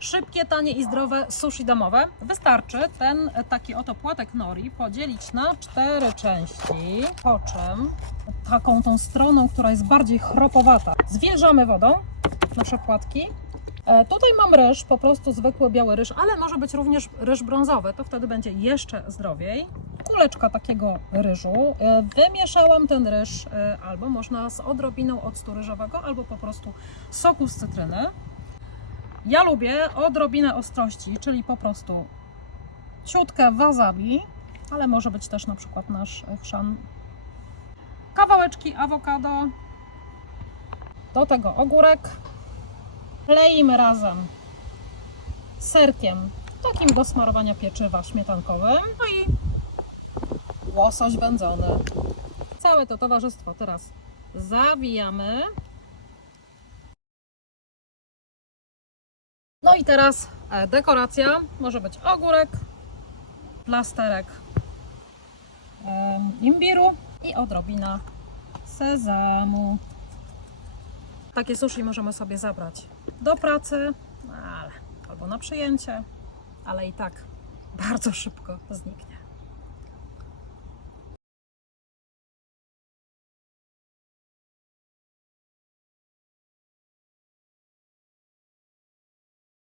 Szybkie, tanie i zdrowe sushi domowe. Wystarczy ten taki oto płatek nori podzielić na cztery części, po czym taką tą stroną, która jest bardziej chropowata, zwierzamy wodą nasze płatki. E, Tutaj mam ryż, po prostu zwykły biały ryż, ale może być również ryż brązowy, to wtedy będzie jeszcze zdrowiej. Kuleczka takiego ryżu. E, Wymieszałam ten ryż e, albo można z odrobiną octu ryżowego, albo po prostu soku z cytryny. Ja lubię odrobinę ostrości, czyli po prostu ciutkę wasabi, ale może być też na przykład nasz chrzan. Kawałeczki awokado, do tego ogórek, Kleimy razem serkiem, takim do smarowania pieczywa śmietankowym. No i łosoś wędzony. Całe to towarzystwo teraz zawijamy. No i teraz e, dekoracja. Może być ogórek, plasterek imbiru i odrobina sezamu. Takie sushi możemy sobie zabrać do pracy, albo na przyjęcie, ale i tak bardzo szybko zniknie.